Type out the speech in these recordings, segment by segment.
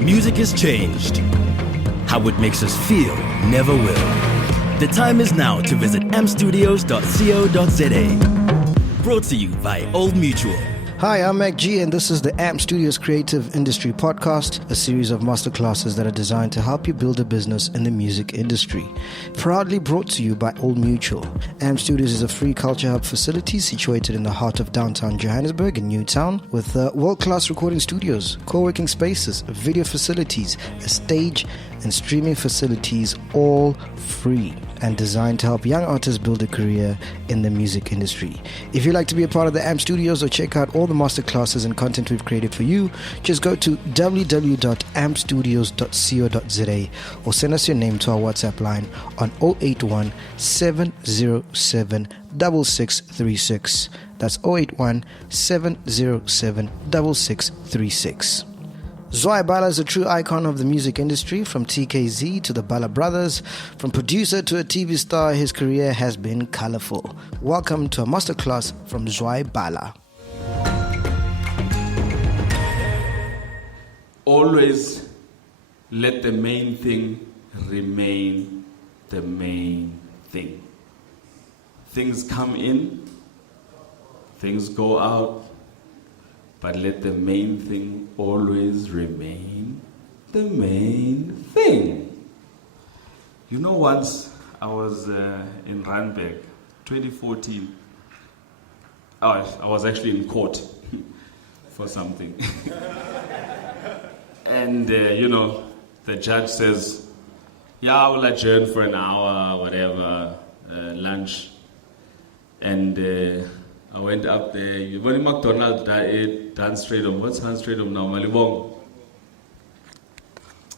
Music has changed. How it makes us feel never will. The time is now to visit amstudios.co.za. Brought to you by Old Mutual. Hi, I'm Mac G, and this is the AMP Studios Creative Industry Podcast, a series of masterclasses that are designed to help you build a business in the music industry. Proudly brought to you by Old Mutual. AMP Studios is a free culture hub facility situated in the heart of downtown Johannesburg in Newtown, with world-class recording studios, co-working spaces, video facilities, a stage, and streaming facilities, all free and designed to help young artists build a career in the music industry. If you'd like to be a part of the AMP Studios or check out all the masterclasses and content we've created for you, just go to www.ampstudios.co.za or send us your name to our WhatsApp line on 081 707 6636. That's 081 707 6636. Zwai Bala is a true icon of the music industry. From TKZ to the Bala brothers, from producer to a TV star, his career has been colorful. Welcome to a masterclass from Zwai Bala. Always let the main thing remain the main thing. Things come in, things go out, but let the main thing always remain the main thing. You know, once I was in Randburg, 2014. I was actually in court for something. And, the judge says, yeah, I will adjourn for an hour, whatever, lunch. And I went up there. When McDonald's done straight on. What's hand straight on now? Malibong.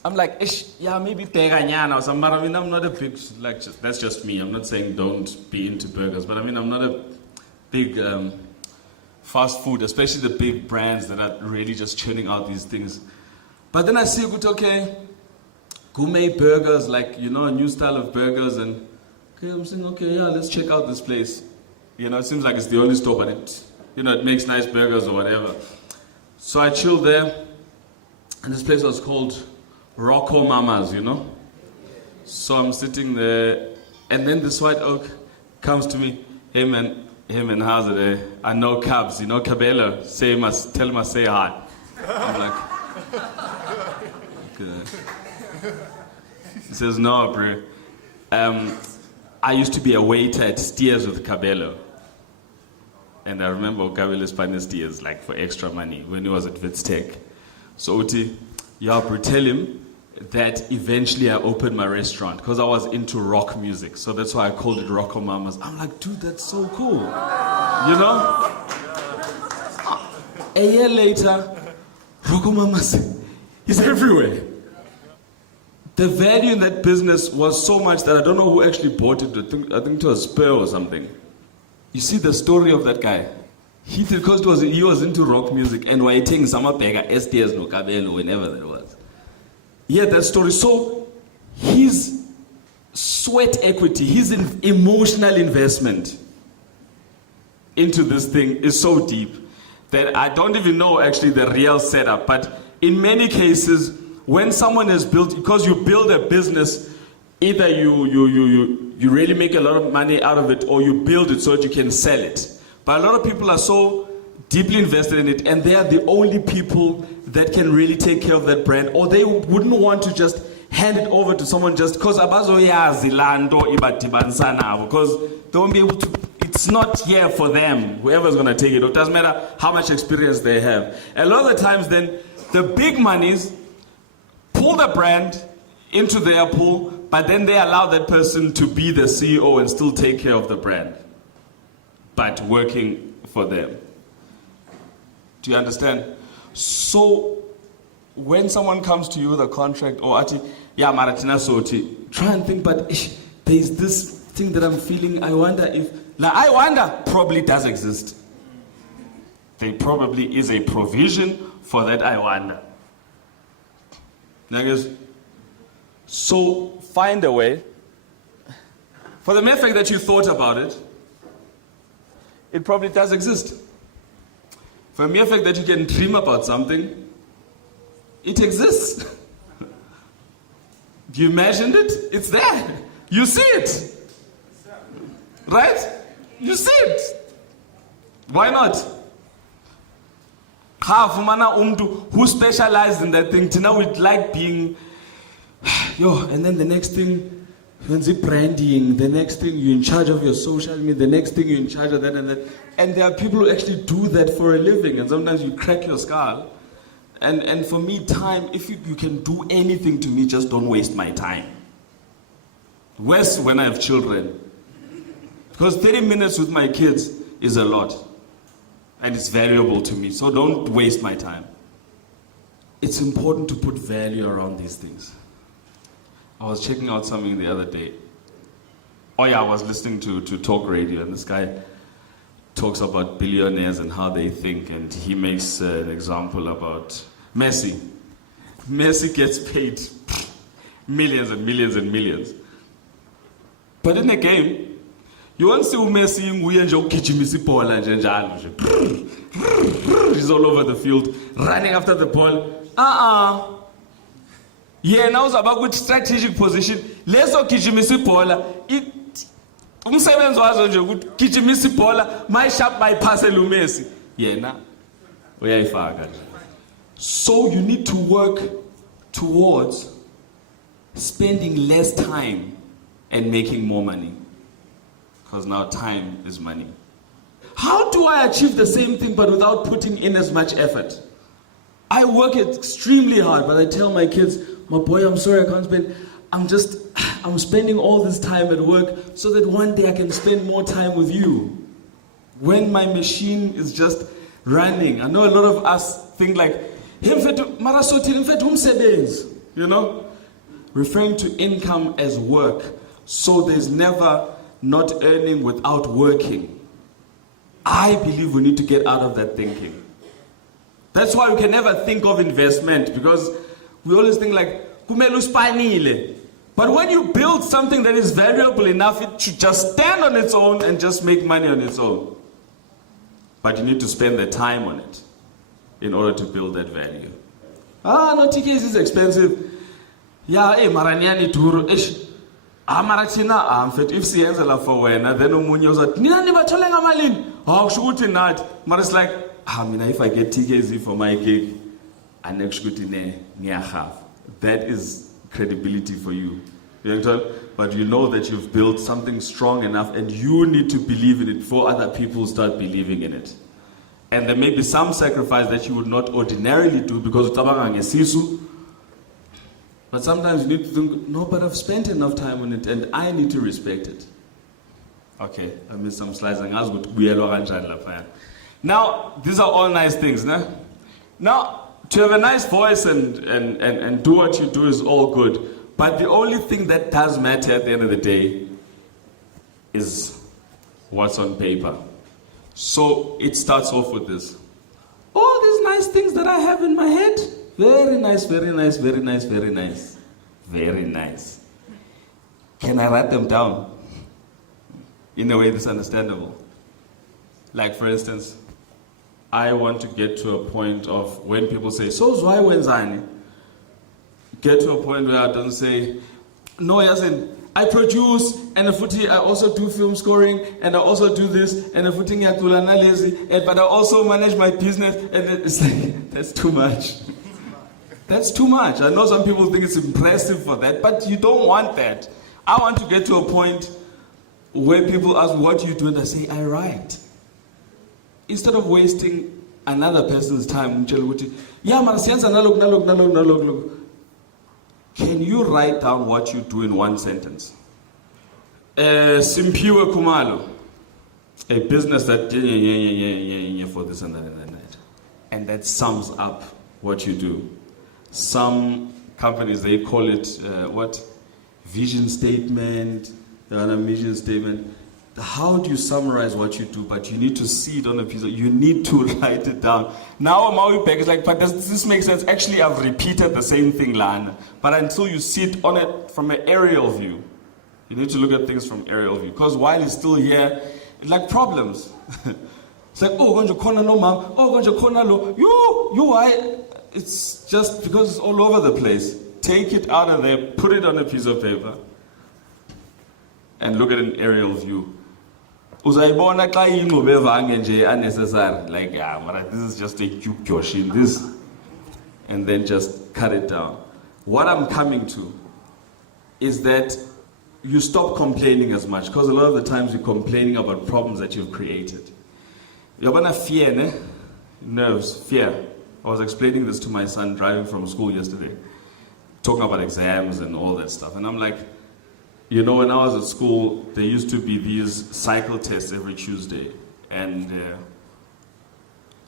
I'm like, maybe teganyana or something. But I mean, I'm not a big, that's just me. I'm not saying don't be into burgers. But I mean, I'm not a big fast food, especially the big brands that are really just churning out these things. But then I see, okay, gourmet burgers, a new style of burgers. And I'm saying, let's check out this place. It seems like it's the only store, but it makes nice burgers or whatever. So I chilled there, and this place was called Rocco Mama's, So I'm sitting there, and then this white oak comes to me. Hey man, how's it? I know Cabs, Cabello. Tell him I say hi. I'm like, okay. He says, no, bro. I used to be a waiter at Steers with Cabello. And I remember Cabello's finest years, for extra money, when he was at Vitstech. So Uti, bro, tell him that eventually I opened my restaurant, because I was into rock music. So that's why I called it Rocco Mamas. I'm like, dude, that's so cool. A year later, Rocco Mamas is everywhere. The value in that business was so much that I don't know who actually bought it. I think it was Spur or something. You see the story of that guy. He was into rock music and writing some pega STS no Cabello, whenever that was. He had that story. So his sweat equity, his emotional investment into this thing is so deep that I don't even know actually the real setup. But in many cases, when someone has built, because you build a business, either you really make a lot of money out of it, or you build it so that you can sell it. But a lot of people are so deeply invested in it, and they are the only people that can really take care of that brand, or they wouldn't want to just hand it over to someone just because because they won't be able to. It's not here for them. Whoever's going to take it, it doesn't matter how much experience they have. A lot of the times, then the big monies pull the brand into their pool, but then they allow that person to be the CEO and still take care of the brand, but working for them. Do you understand? So when someone comes to you with a contract, or Maratina Soti, try and think, but there's this thing that I'm feeling, I wonder if, probably does exist. There probably is a provision for that, I wonder. So find a way. For the mere fact that you thought about it, it probably does exist. For the mere fact that you can dream about something, It exists. You imagined it? It's there. You see it. Right? You see it. Why not? Fumana umdu who specialized in that thing. Tina would like being, and then the next thing, branding. The next thing you're in charge of your social media. The next thing you're in charge of that and that. And there are people who actually do that for a living. And sometimes you crack your skull. And for me, time, if you can do anything to me, just don't waste my time. Worse when I have children. Because 30 minutes with my kids is a lot. And it's valuable to me. So don't waste my time. It's important to put value around these things. I was checking out something the other day. I was listening to talk radio, and this guy talks about billionaires and how they think, and he makes an example about Messi. Messi gets paid millions and millions and millions. But in a game, you won't see Messi he's all over the field, running after the ball. Yeah, now it's about good strategic position. Let's go gijimisa ibhola. Umsebenzi wazo nje ukuthi gijimisa ibhola, my sharp bypass eLumesi. Yena uyayifaka. So you need to work towards spending less time and making more money. Because now time is money. How do I achieve the same thing but without putting in as much effort? I work extremely hard, but I tell my kids, my boy, I'm sorry I can't spend. I'm spending all this time at work so that one day I can spend more time with you. When my machine is just running. I know a lot of us think like, you know? Referring to income as work. So there's never not earning without working. I believe we need to get out of that thinking. That's why we can never think of investment, because we always think like, kumele uspanile. But when you build something that is valuable enough, it should just stand on its own and just make money on its own. But you need to spend the time on it in order to build that value. No, TKs is expensive. Yeah, maranyani duro. Maratina, if siyenzela for wena, then umunye uzat, nina nibathola ngamalini. Kushukuthi nathi. But it's like, if I get TKZ for my gig, that is credibility for you. You understand? But you know that you've built something strong enough and you need to believe in it before other people start believing in it. And there may be some sacrifice that you would not ordinarily do because but sometimes you need to think, no, but I've spent enough time on it and I need to respect it. Okay, I missed some slides. Now, these are all nice things. Nah? Now, to have a nice voice and do what you do is all good. But the only thing that does matter at the end of the day is what's on paper. So it starts off with this. All these nice things that I have in my head, very nice, very nice, very nice, very nice, very nice. Can I write them down in a way that's understandable? Like, for instance, I want to get to a point of when people say, so Zwai wenzani? Get to a point where I don't say, no, Yasin, I produce, and I also do film scoring, and I also do this, and but I also manage my business, and it's like, that's too much. That's too much. I know some people think it's impressive for that, but you don't want that. I want to get to a point where people ask what you do, and I say, I write. Instead of wasting another person's time, can you write down what you do in one sentence? Simpiwe Kumalo, a business that for this and that and that. And that sums up what you do. Some companies, they call it, vision statement, mission statement. How do you summarize what you do? But you need to see it on a piece of, you need to write it down. Now Maui Beck is like, but does this make sense? Actually, I've repeated the same thing, Lana. But until you see it on it from an aerial view, you need to look at things from aerial view. Because while it's still here, it's like problems. It's like, oh, konja kona no mom, oh, konja kona lo, you why? it's just because it's all over the place. Take it out of there, put it on a piece of paper, and look at an aerial view. Uzayibona xa ingxube evange nje unnecessary, like, mara, this is just a cube kyoshin, this, and then just cut it down. What I'm coming to is that you stop complaining as much, because a lot of the times you're complaining about problems that you've created. Yabana fear, ne? Nerves, fear. I was explaining this to my son driving from school yesterday, talking about exams and all that stuff. And I'm like, you know, when I was at school, there used to be these cycle tests every Tuesday, and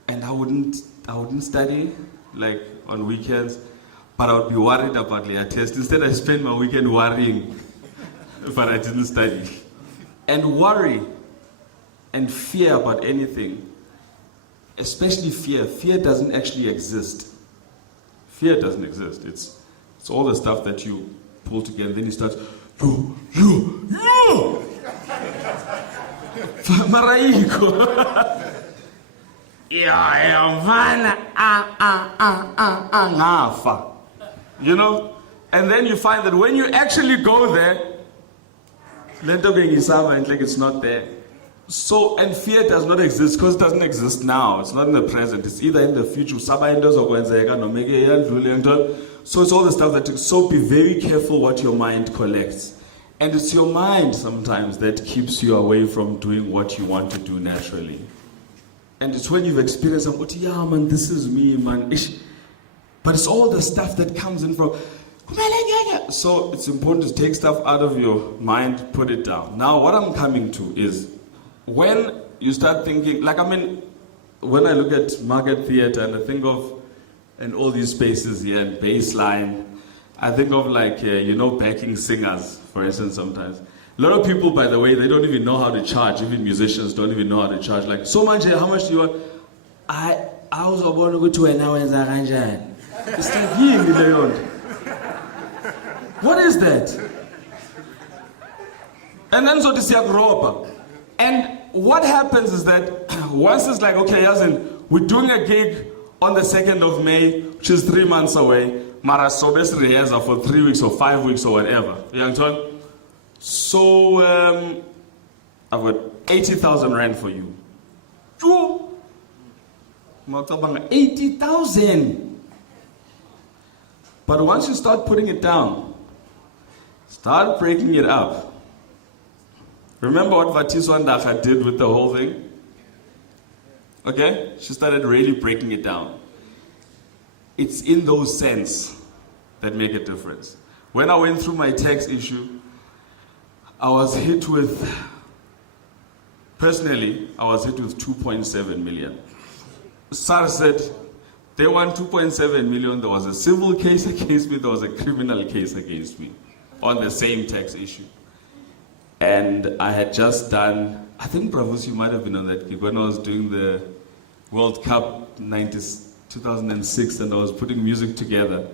I wouldn't study like on weekends, but I would be worried about the test. Instead, I spent my weekend worrying, but I didn't study. And worry and fear about anything, especially fear doesn't actually exist. Fear doesn't exist. It's all the stuff that you pull together, then you start, you. Maraiko. You know? And then you find that when you actually go there, it's not there. So, and fear does not exist because it doesn't exist now. It's not in the present. It's either in the future. So it's all the stuff that, so be very careful what your mind collects. And it's your mind sometimes that keeps you away from doing what you want to do naturally. And it's when you've experienced something, yeah, man, this is me, man. But it's all the stuff that comes in from, so it's important to take stuff out of your mind, put it down. Now, what I'm coming to is, when you start thinking, like, I mean, when I look at Market Theatre and I think of, and all these spaces here, and baseline, I think of like, backing singers, for instance, sometimes. A lot of people, by the way, they don't even know how to charge. Even musicians don't even know how to charge. Like, so much, how much do you want? I was going to go to an hour and it's like, what is that? And then so this is roba. And what happens is that once it's like, okay, we're doing a gig on the 2nd of May, which is 3 months away. Mara Sobes rehearsal for 3 weeks or 5 weeks or whatever. You understand? So I've got 80,000 rand for you. 80,000. But once you start putting it down, start breaking it up. Remember what Vatiswa Ndaka did with the whole thing? Okay? She started really breaking it down. It's in those cents that make a difference. When I went through my tax issue, I was hit with 2.7 million. SARS said, they want 2.7 million. There was a civil case against me, there was a criminal case against me on the same tax issue. And I had just done, I think, Bravos, you might have been on that gig, when I was doing the World Cup 2006, and I was putting music together.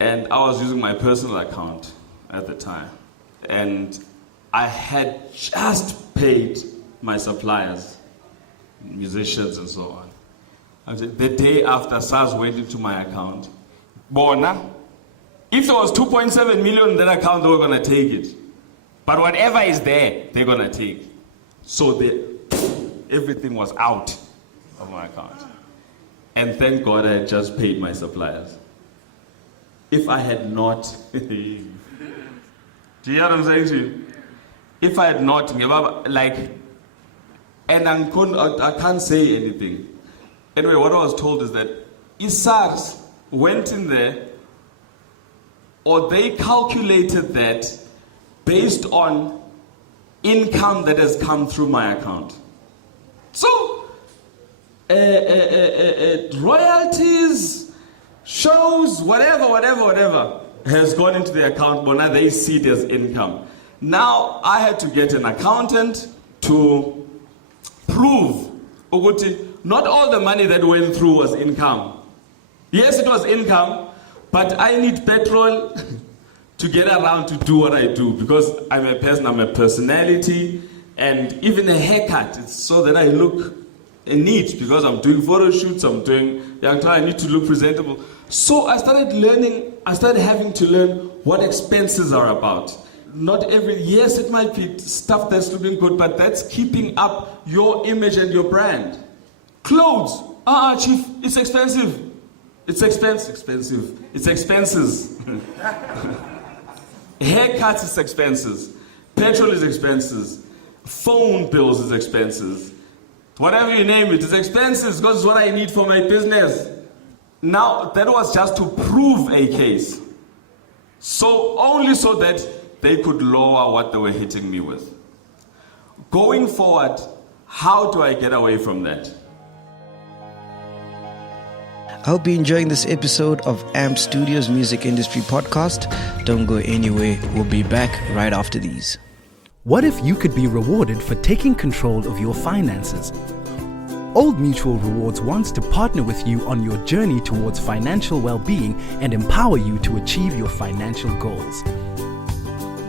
And I was using my personal account at the time. And I had just paid my suppliers, musicians and so on. The day after, SARS went into my account. Bona, if there was 2.7 million in that account, they were going to take it. But whatever is there, they're going to take. So everything was out of my account. And thank God I had just paid my suppliers. If I had not, do you hear what I'm saying to you? If I had not, and I can't say anything. Anyway, what I was told is that SARS went in there, or they calculated that based on income that has come through my account. So, royalties, shows, whatever, has gone into the account, but now they see it as income. Now, I had to get an accountant to prove, not all the money that went through was income. Yes, it was income, but I need petrol to get around to do what I do, because I'm a person, I'm a personality, and even a haircut, it's so that I look neat because I'm doing photo shoots, I need to look presentable. So I started having to learn what expenses are about. Yes, it might be stuff that's looking good, but that's keeping up your image and your brand. Clothes, chief, it's expensive. It's expensive. It's expenses. Haircuts is expenses. Petrol is expenses. Phone bills is expenses. Whatever you name it, it's expenses because it's what I need for my business. Now, that was just to prove a case. Only so that they could lower what they were hitting me with. Going forward, how do I get away from that? I hope you're enjoying this episode of AMP Studios Music Industry Podcast. Don't go anywhere. We'll be back right after these. What if you could be rewarded for taking control of your finances? Old Mutual Rewards wants to partner with you on your journey towards financial well-being and empower you to achieve your financial goals.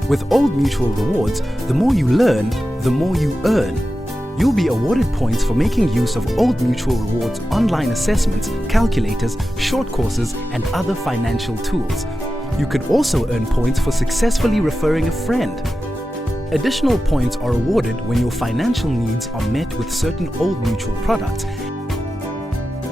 With Old Mutual Rewards, the more you learn, the more you earn. You'll be awarded points for making use of Old Mutual Rewards online assessments, calculators, short courses, and other financial tools. You could also earn points for successfully referring a friend. Additional points are awarded when your financial needs are met with certain Old Mutual products.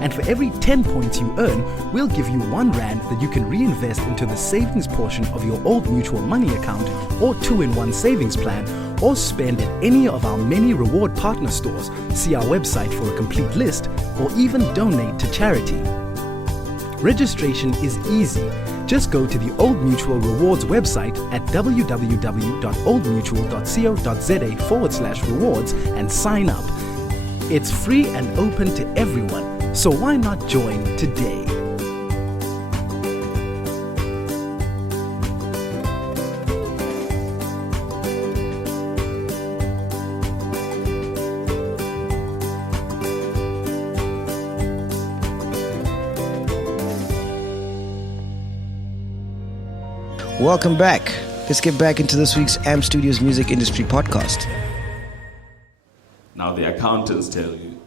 And for every 10 points you earn, we'll give you R1 that you can reinvest into the savings portion of your Old Mutual money account or 2-in-1 savings plan, or spend at any of our many reward partner stores. See our website for a complete list, or even donate to charity. Registration is easy. Just go to the Old Mutual Rewards website at www.oldmutual.co.za/rewards and sign up. It's free and open to everyone, so why not join today? Welcome back. Let's get back into this week's AMP Studios Music Industry Podcast. Now the accountants tell you,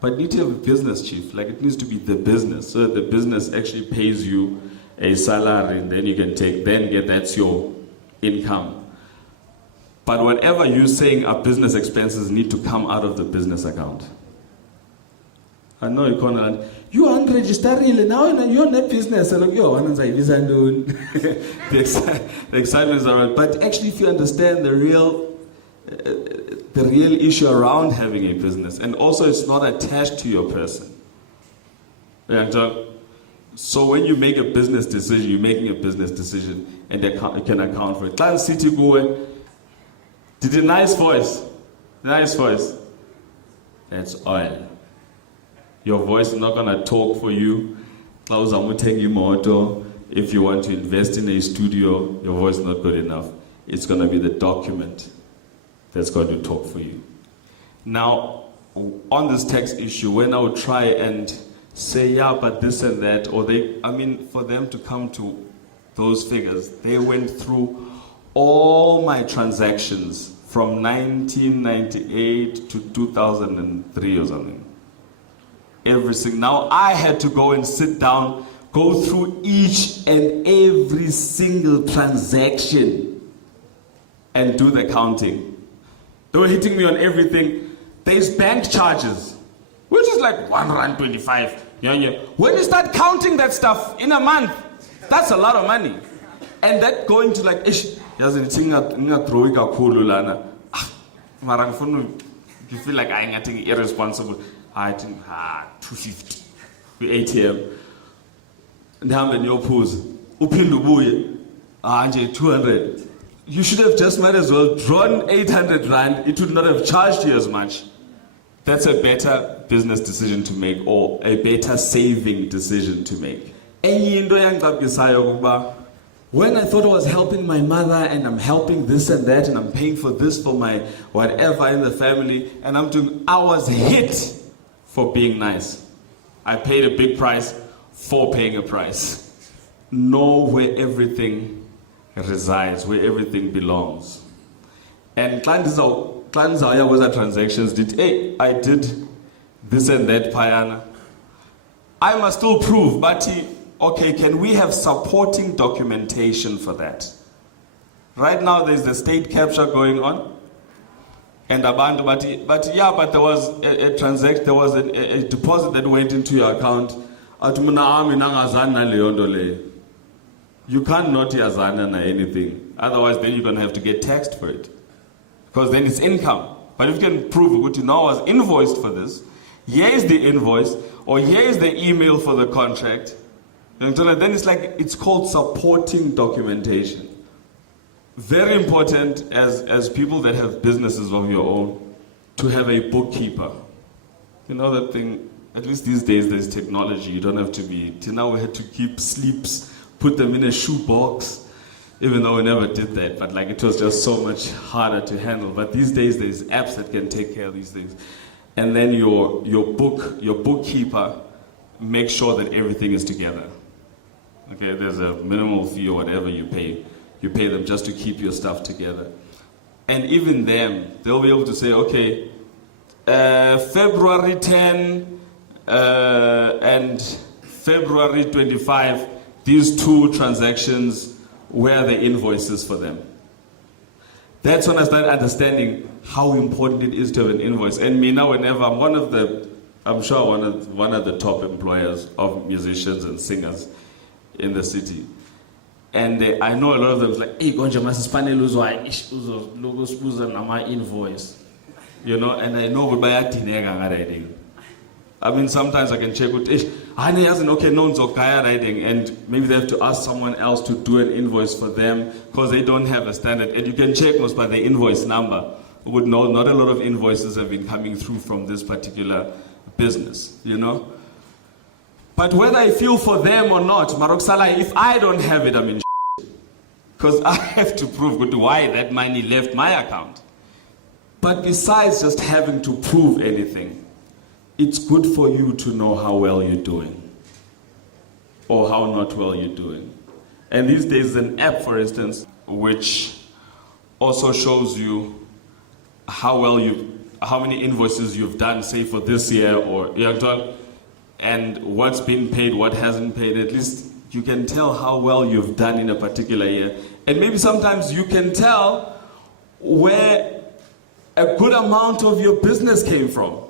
but you need to have a business, chief. Like, it needs to be the business, so that the business actually pays you a salary, and then you can that's your income. But whatever you're saying are business expenses need to come out of the business account. I know you can't. You are unregistered now, and you're not business. And the excitement is around. But actually, if you understand the real issue around having a business, and also it's not attached to your person. So when you make a business decision, you're making a business decision, and you can account for it. Plan City Boy did a nice voice. That's oil. Your voice is not going to talk for you. If you want to invest in a studio, your voice is not good enough. It's going to be the document that's going to talk for you. Now, on this tax issue, when I would try and say, yeah, but this and that, for them to come to those figures, they went through all my transactions from 1998 to 2003 or something. Everything. Now I had to go and sit down, go through each and every single transaction and do the counting. They were hitting me on everything. There's bank charges, which is like R1.25. When you start counting that stuff in a month, that's a lot of money. And that going to like, you feel like I'm getting irresponsible. I think 250 with ATM. And how many your pose? 200. You should have just might as well drawn 800 rand. It would not have charged you as much. That's a better business decision to make, or a better saving decision to make. When I thought I was helping my mother, and I'm helping this and that, and I'm paying for this for my whatever in the family, and I was hit for being nice. I paid a big price for paying a price. Know where everything resides, where everything belongs. And Klanzaya was a transactions, hey, I did this and that, Payana. I must still prove, but okay, can we have supporting documentation for that? Right now there's the state capture going on, and but there was a transaction, there was a deposit that went into your account. You can't not yazana na anything, otherwise then you're going to have to get taxed for it, because then it's income. But if you can prove what you know was invoiced for this, here is the invoice, or here is the email for the contract, and then it's called supporting documentation. Very important as people that have businesses of your own to have a bookkeeper. You know that thing, at least these days there's technology, you don't have to be, till now we had to keep slips, put them in a shoebox, even though we never did that, but it was just so much harder to handle. But these days there's apps that can take care of these things. And then your bookkeeper makes sure that everything is together. Okay, there's a minimal fee or whatever you pay them just to keep your stuff together. And even them, they'll be able to say, okay, February 10 and February 25, these two transactions, where are the invoices for them? That's when I started understanding how important it is to have an invoice. And me now, whenever I'm one of the top employers of musicians and singers in the city. And I know a lot of them is like, hey, Gonja, my invoice. You know, and I know I mean, sometimes I can check with writing, and maybe they have to ask someone else to do an invoice for them because they don't have a standard. And you can check most by the invoice number. You would know not a lot of invoices have been coming through from this particular business, you know. But whether I feel for them or not, Maroksala, if I don't have it, I'm in because I have to prove why that money left my account. But besides just having to prove anything, it's good for you to know how well you're doing or how not well you're doing. And these days, an app, for instance, which also shows you how many invoices you've done, say for this year or and what's been paid, what hasn't paid. At least you can tell how well you've done in a particular year. And maybe sometimes you can tell where a good amount of your business came from.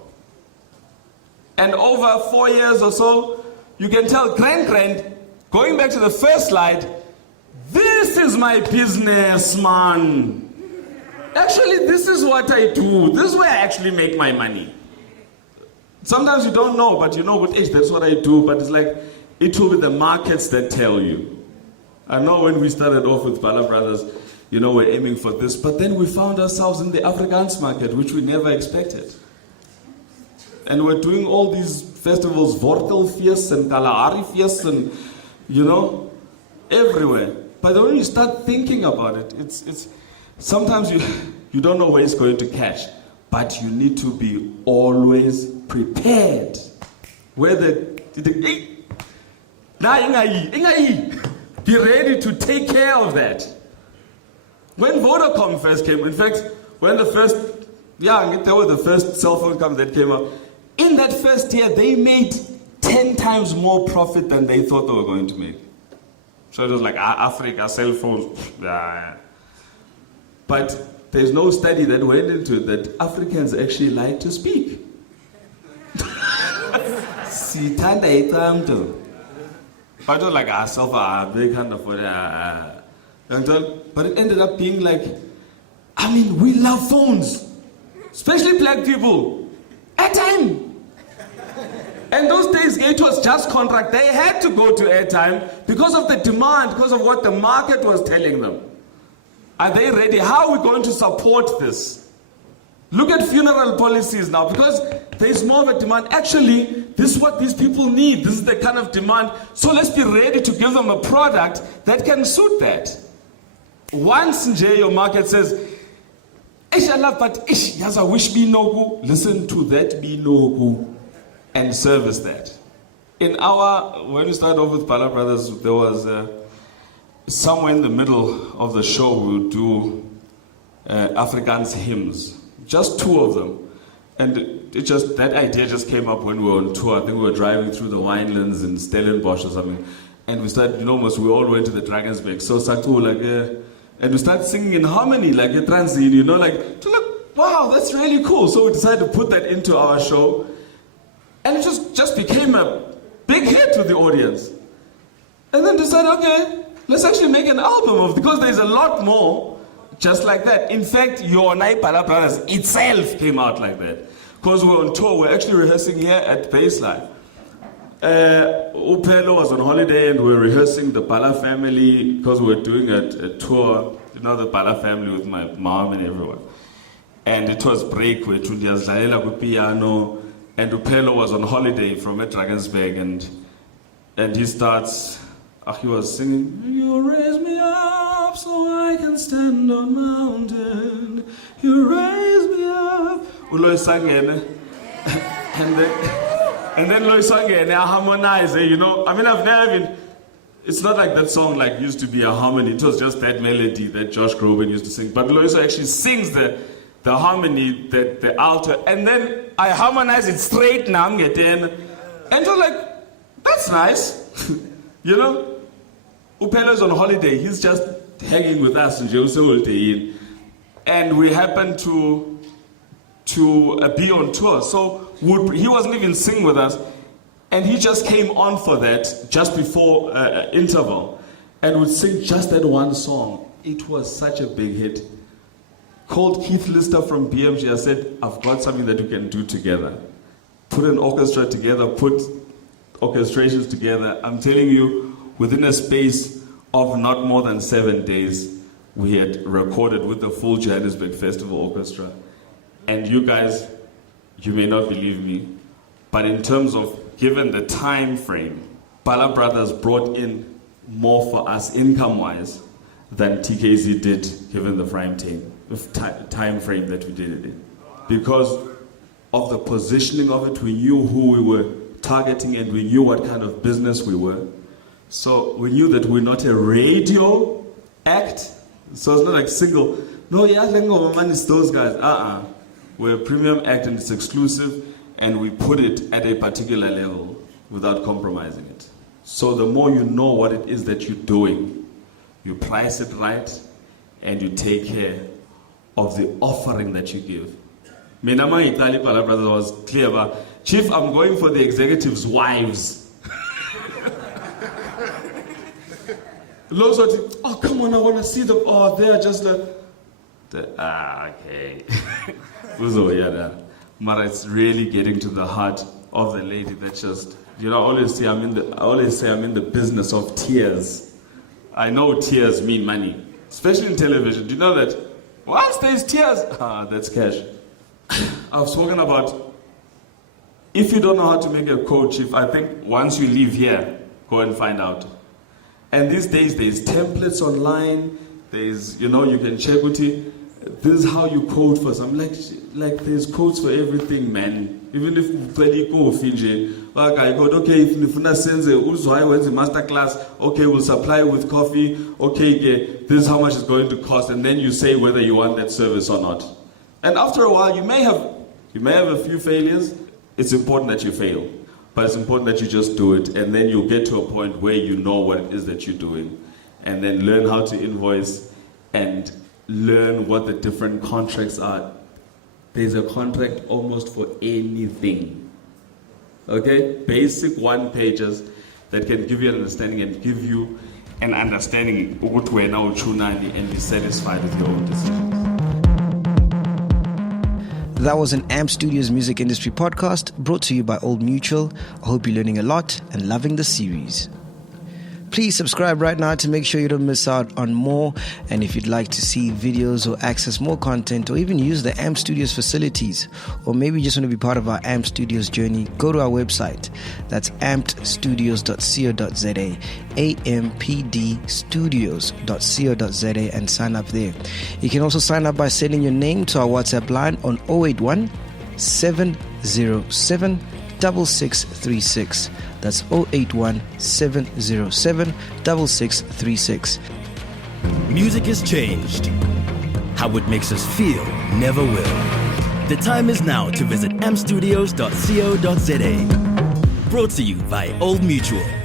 And over 4 years or so, you can tell, going back to the first slide, this is my business, man. Actually, this is what I do. This is where I actually make my money. Sometimes you don't know, but you know what age, that's what I do. But it's like, it will be the markets that tell you. I know when we started off with Bala Brothers, you know, we're aiming for this. But then we found ourselves in the Afrikaans market, which we never expected. And we're doing all these festivals, Wortelfeest and Kalahari Feest and, you know, everywhere. But when you start thinking about it, it's sometimes you don't know where it's going to catch. But you need to be always prepared. Be ready to take care of that. When Vodacom first came, in fact, when the first cell phone company that came out, in that first year, they made 10 times more profit than they thought they were going to make. So it was like, Africa, cell phones. But there's no study that went into it that Africans actually like to speak. But it was like, they can't afford it. But it ended up being like, we love phones. Especially black people. Airtime. And those days, it was just contract. They had to go to airtime because of the demand, because of what the market was telling them. Are they ready? How are we going to support this? Look at funeral policies now, because there's more of a demand. Actually, this is what these people need. This is the kind of demand. So let's be ready to give them a product that can suit that. Once your market says, I wish me no go, listen to that be no go and service that. When we started off with Bala Brothers, there was somewhere in the middle of the show we would do Afrikaans hymns. just two of them. And that idea just came up when we were on tour. I think we were driving through the winelands in Stellenbosch or something. And we started, we all went to the Drakensberg. So and we started singing in harmony, like a transient, wow, that's really cool. So we decided to put that into our show. And it just became a big hit with the audience. And then decided, okay, let's actually make an album because there's a lot more just like that. In fact, your Zwai Bala Brothers itself came out like that. Because we're on tour, we're actually rehearsing here at Baseline. Upelo was on holiday and we were rehearsing the Bala family because we were doing a tour, the Bala family with my mom and everyone. And it was break with Tundia's Laela with piano, and Upelo was on holiday from Drakensberg, and he starts, he was singing, "You raise me up so I can stand on mountain. You raise me up." Uloy sang and then Loy sang and I harmonize, I've never been. It's not like that song used to be a harmony. It was just that melody that Josh Groban used to sing. But Loiso actually sings the harmony, the alto, and then I harmonize it straight now, and you're like, that's nice. Upelo's on holiday, he's just hanging with us in Jerusalem, and we happened to be on tour. So he wasn't even singing with us, and he just came on for that just before interval, and would sing just that one song. It was such a big hit. Called Keith Lister from BMG. I said, I've got something that we can do together. Put an orchestra together, put orchestrations together. I'm telling you, within a space of not more than 7 days, we had recorded with the full Johannesburg Festival Orchestra. And you guys, you may not believe me, but in terms of, given the time frame, Bala Brothers brought in more for us income-wise than TKZ did, given the time frame that we did it in. Because of the positioning of it, we knew who we were targeting and we knew what kind of business we were. So we knew that we're not a radio act. So it's not like single. No, yeah, man, it's those guys. We're a premium act and it's exclusive, and we put it at a particular level without compromising it. So the more you know what it is that you're doing, you price it right, and you take care of the offering that you give. Minama Itali Bala Brothers was clear about, Chief, I'm going for the executives' wives. Oh, come on, I want to see them. Oh, they are just like, okay. Mara, it's really getting to the heart of the lady that just, I always say I'm in the business of tears. I know tears mean money, especially in television. Do you know that? Once there's tears, that's cash. I've spoken about, if you don't know how to make a code, Chief, I think once you leave here, go and find out. And these days, there's templates online, there's, you can check with it. This is how you code for something. Like there's codes for everything, man. Even if you go Fiji, like I code, okay, if Nifuna sends a masterclass, okay, we'll supply with coffee, okay, this is how much it's going to cost, and then you say whether you want that service or not. And after a while, you may have a few failures. It's important that you fail, but it's important that you just do it, and then you'll get to a point where you know what it is that you're doing, and then learn how to invoice and learn what the different contracts are. There's a contract almost for anything. Okay? Basic one-pagers that can give you an understanding and give you an understanding and be satisfied with your own decisions. That was an AMP Studios Music Industry podcast brought to you by Old Mutual. I hope you're learning a lot and loving the series. Please subscribe right now to make sure you don't miss out on more. And if you'd like to see videos or access more content or even use the AMP Studios facilities, or maybe you just want to be part of our AMP Studios journey, go to our website. That's ampedstudios.co.za, ampdstudios.co.za, and sign up there. You can also sign up by sending your name to our WhatsApp line on 081 707 6636. That's 081 707 6636. Music has changed. How it makes us feel never will. The time is now to visit mstudios.co.za. Brought to you by Old Mutual.